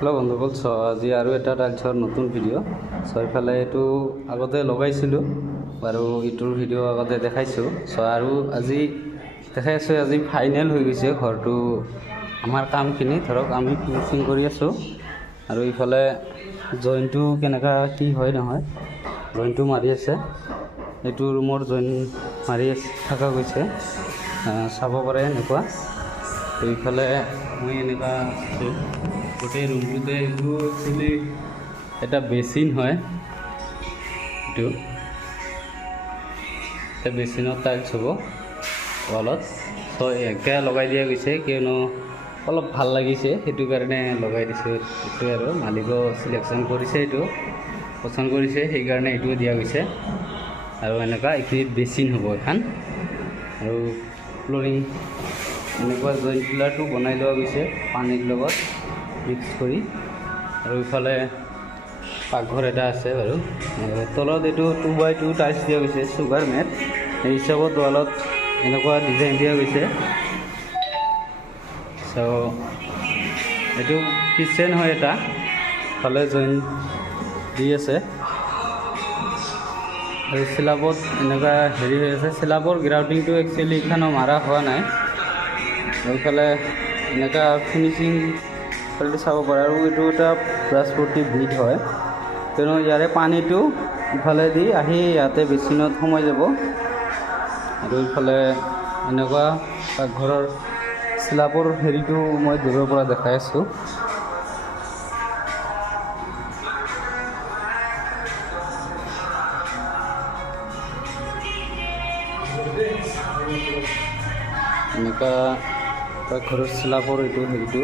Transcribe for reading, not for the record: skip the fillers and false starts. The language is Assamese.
হেল্ল' বন্ধুসকল, আজি আৰু এটা টাইলছৰ নতুন ভিডিঅ'। এইফালে এইটো আগতে লগাইছিলোঁ বাৰু, ইটোৰ ভিডিঅ' আগতে দেখাইছোঁ। আৰু আজি দেখাই আছোঁ, আজি ফাইনেল হৈ গৈছে ঘৰটো। আমাৰ কামখিনি ধৰক আমি ফিনিচিং কৰি আছোঁ। আৰু ইফালে জইনটো কেনেকুৱা কি হয় নহয়, জইনটো মাৰি আছে। এইটো ৰুমৰ জইন মাৰি থকা গৈছে, চাব পাৰে এনেকুৱা। এইফালে মই এনেকুৱা আছোঁ গোটেই ৰুমটোতে। এইটো একচুৱেলি এটা বেচিন হয়, এইটো এটা বেচিনত টাইলছ হ'ব ৱালত। একে লগাই দিয়া গৈছে, কিয়নো অলপ ভাল লাগিছে সেইটো কাৰণে লগাই দিছোঁ। এইটোৱে আৰু মালিকেও চিলেকশ্যন কৰিছে, এইটো পচন্দ কৰিছে, সেইকাৰণে এইটোও দিয়া গৈছে। আৰু এনেকুৱা এইখিনিত বেচিন হ'ব এখন, আৰু ফ্ল'ৰিং এনেকুৱা জইন পিলাৰটো বনাই লোৱা গৈছে পানীৰ লগত মিক্স কৰি। আৰু ইফালে পাকঘৰ এটা আছে বাৰু। তলত এইটো 2x2 টাইলছ দিয়া গৈছে, চুগাৰ মেট। সেই হিচাপত ৱালত এনেকুৱা ডিজাইন দিয়া গৈছে। এইটো কিটচেন হয় এটা, ফালে জইন দি আছে। আৰু চিলাবত এনেকুৱা হেৰি হৈ আছে। চিলাবৰ গ্ৰাউণ্ডিংটো একচুৱেলি ইখানো মাৰা হোৱা নাই। এইফালে এনেকুৱা ফিনিচিং কোৱালিটি চাব পাৰে। আৰু এইটো এটা ব্ৰাছপট্টি ব্লিড হয়, কিয়নো ইয়াৰে পানীটো ইফালে দি আহি ইয়াতে বেচিনত সোমাই যাব। আৰু ইফালে এনেকুৱা পাকঘৰৰ স্লাবৰ হেৰিটো মই দূৰৰ পৰা দেখাই আছোঁ। এনেকুৱা পাকঘৰৰ স্লাবৰ এইটো হেৰিটো